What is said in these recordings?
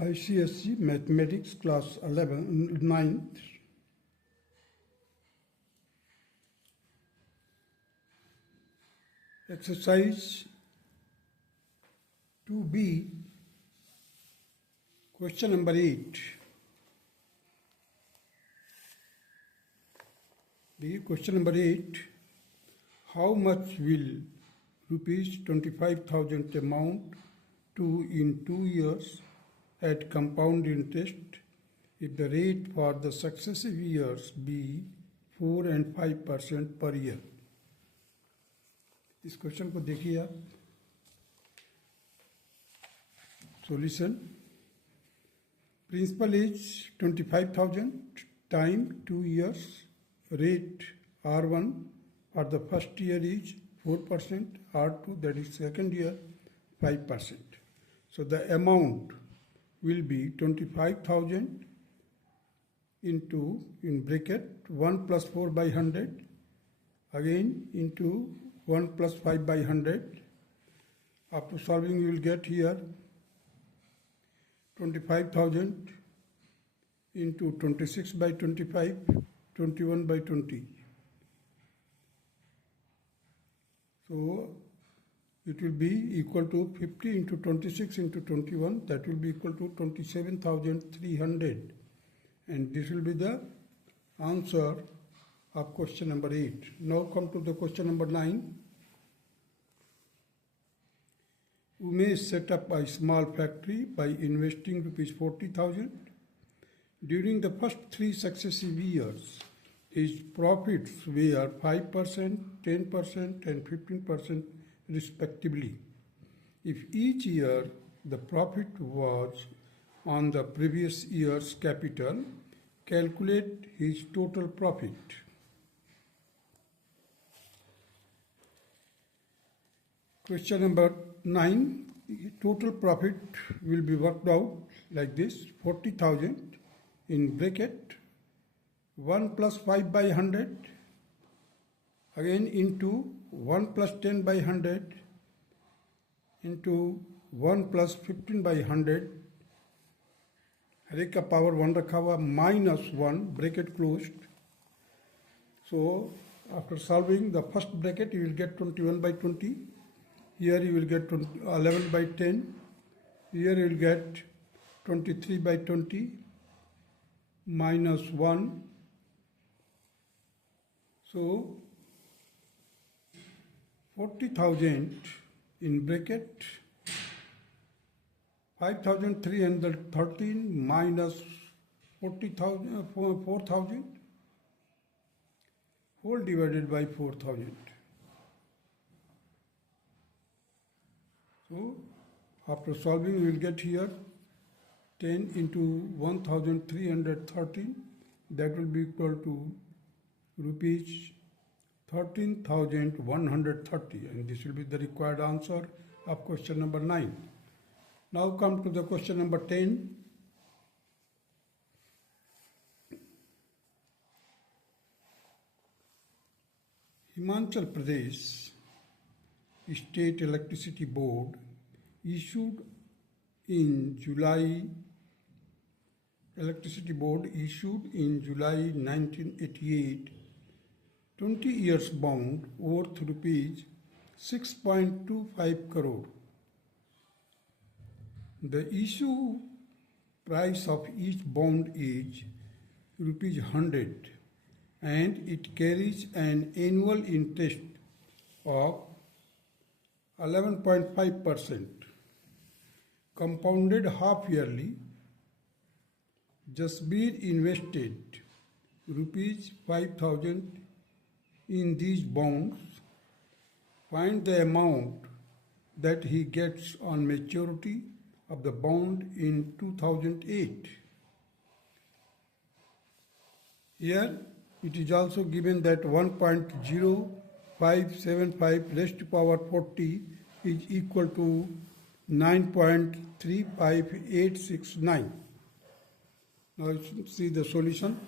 ICSE Mathematics Class 11, 9th. Exercise 2B, question number 8. The question number 8, how much will rupees 25,000 amount to in 2 years at compound interest if the rate for the successive years be 4 and 5% per year? इस question को देखिए आप. Solution. Principal is 25,000 time 2 years. Rate R1 for the first year is 4%, R2 that is second year 5%. So the amount will be 25,000 into in bracket 1 plus 4 by 100 again into 1 plus 5 by 100. After solving you will get here 25,000 into 26 by 25, 21 by 20. So it will be equal to 50 into 26 into 21, that will be equal to 27,300, and this will be the answer of question number 8. Now come to the question number 9. Umesh set up a small factory by investing rupees 40,000. During the first 3 successive years, his profits were 5%, 10% and 15% respectively. If each year the profit was on the previous year's capital, calculate his total profit. Question number 9. Total profit will be worked out like this: 40,000 in bracket 1 plus 5 by 100 again into 1 plus 10 by 100 into 1 plus 15 by 100, हर एक का power 1 रखा हुआ, minus 1 bracket closed. So after solving the first bracket you will get 21 by 20. Here you will get 11 by 10. Here you will get 23 by 20 minus 1. So 40,000 in bracket 5,313 minus 4,000 whole divided by 4,000. So after solving you will get here 10 into 1,313, that will be equal to rupees 13,130, and this will be the required answer of question number 9. Now come to the question number 10. Himachal Pradesh State Electricity Board issued in July 1988 20 years bond worth rupees 6.25 crore. The issue price of each bond is rupees 100 and it carries an annual interest of 11.5% compounded half yearly. Jasbir invested rupees 5,000 in these bonds. Find the amount that he gets on maturity of the bond in 2008. Here it is also given that 1.0575 raised to power 40 is equal to 9.35869. Now see the solution.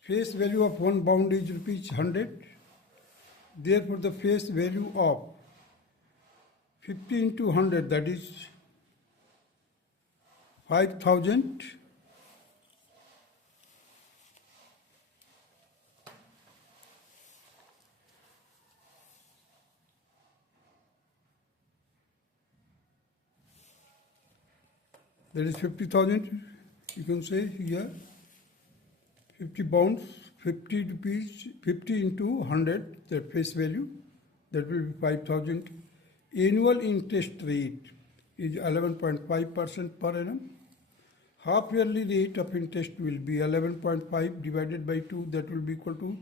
Face value of one bond is rupees 100. Therefore the face value of 50 into 100, that is 5,000 that is 50,000, you can say here 50 pounds, 50 rupees, 50 into 100, the face value, that will be 5,000. Annual interest rate is 11.5% per annum. Half yearly rate of interest will be 11.5 divided by 2, that will be equal to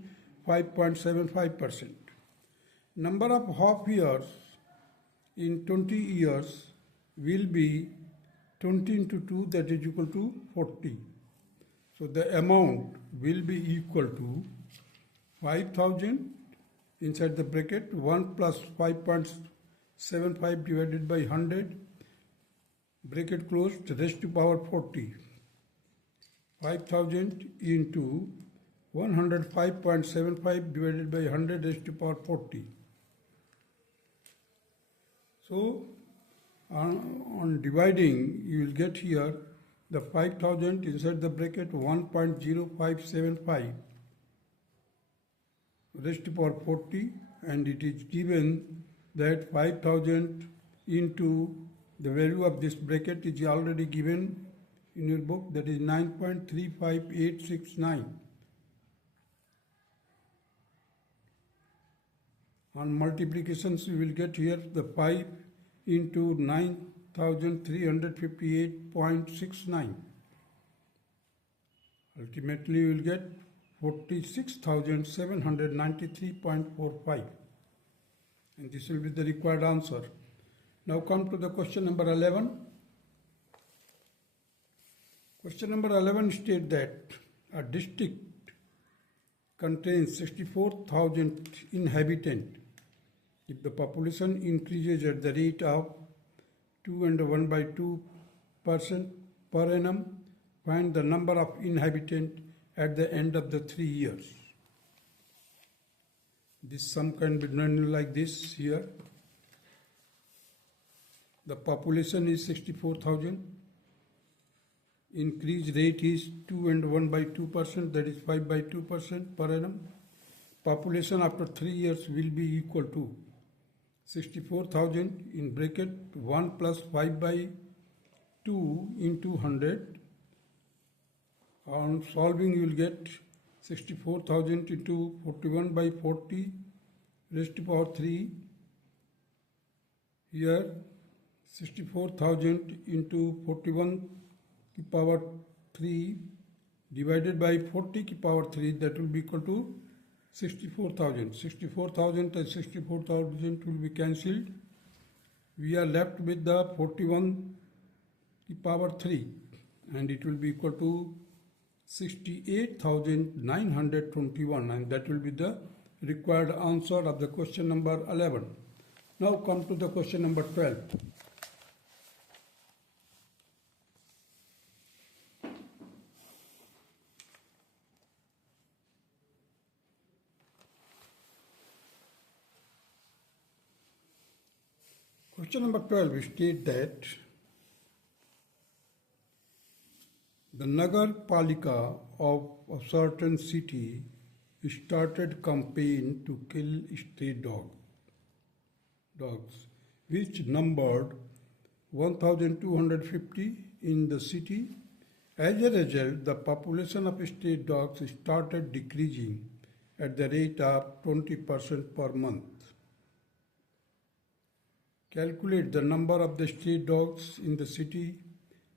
5.75%. Number of half years in 20 years will be 20 into 2, that is equal to 40. So the amount will be equal to 5,000 inside the bracket 1 plus 5.75 divided by 100, bracket closed, raised to power 40. 5,000 into 105.75 divided by 100 raised to power 40. So on dividing, you will get here the 5,000 inside the bracket 1.0575 raised to power 40, and it is given that 5,000 into the value of this bracket is already given in your book, that is 9.35869. On multiplications, you will get here the 5 into 9,358.69. Ultimately, you will get 46,793.45. And this will be the required answer. Now come to the question number 11. Question number 11 states that a district contains 64,000 inhabitants. If the population increases at the rate of 2 and 1 by 2% per annum, find the number of inhabitants at the end of the 3 years. This sum can be done like this here. The population is 64,000. Increase rate is 2 and 1 by 2%, that is 5 by 2% per annum. Population after 3 years will be equal to 64,000 in bracket 1 plus 5 by 2 into 100. On solving, you will get 64,000 into 41 by 40 raised to power 3. Here 64,000 into 41 to power 3 divided by 40 to power 3, that will be equal to 64,000. 64,000 and 64,000 will be cancelled. We are left with the 41 to power 3, and it will be equal to 68,921, and that will be the required answer of the question number 11. Now come to the question number 12. Question number 12 states that the Nagar Palika of a certain city started campaign to kill stray dogs, which numbered 1,250 in the city. As a result, the population of stray dogs started decreasing at the rate of 20% per month. Calculate the number of the stray dogs in the city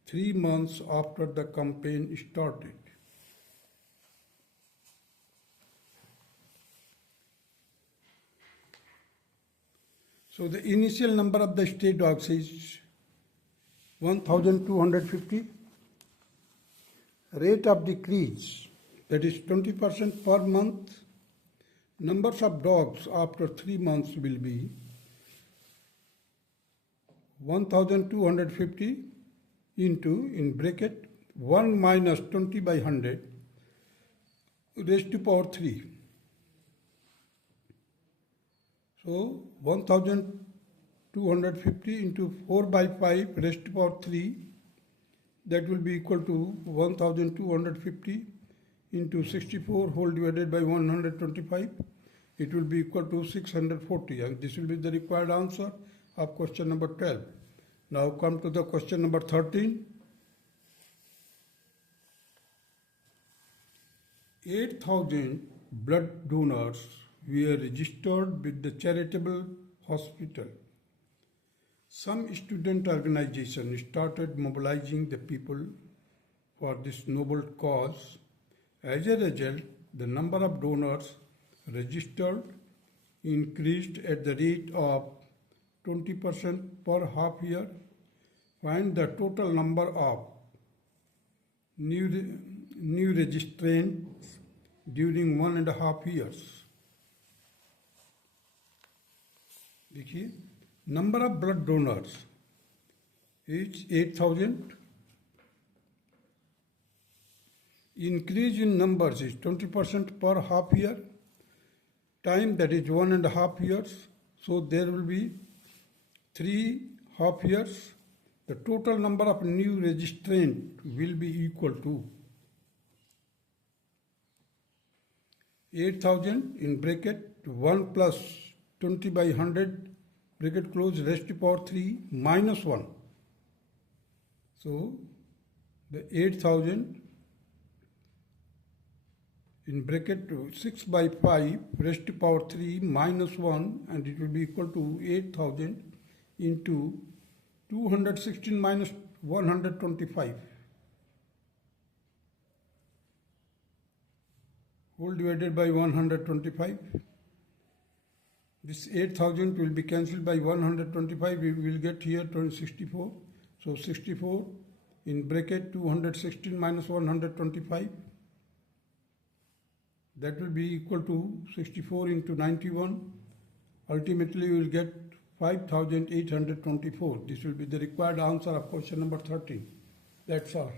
3 months after the campaign started. So the initial number of the stray dogs is 1,250. Rate of decrease, that is 20% per month. Numbers of dogs after 3 months will be 1,250 into, in bracket, 1 minus 20 by 100 raised to power 3. So 1,250 into 4 by 5 raised to power 3 that will be equal to 1250 into 64 whole divided by 125. It will be equal to 640, and this will be the required answer of question number 12. Now come to the question number 13. 8,000 blood donors were registered with the charitable hospital. Some student organizations started mobilizing the people for this noble cause. As a result, the number of donors registered increased at the rate of 20% per half year. Find the total number of new registrants during 1.5 years. देखिए, number of blood donors is 8,000. Increase in numbers is 20% per half year. Time, that is 1.5 years. So there will be 3 half years. The total number of new registrants will be equal to 8,000 in bracket 1 plus 20 by 100 bracket close raised to power 3 minus 1. So the 8,000 in bracket 6 by 5 raised to power 3 minus 1, and it will be equal to 8,000 into 216 minus 125 whole divided by 125. This 8,000 will be cancelled by 125. We will get here 64. So 64 in bracket 216 minus 125. That will be equal to 64 into 91. Ultimately, we will get 5,824. This will be the required answer of question number 13. That's all.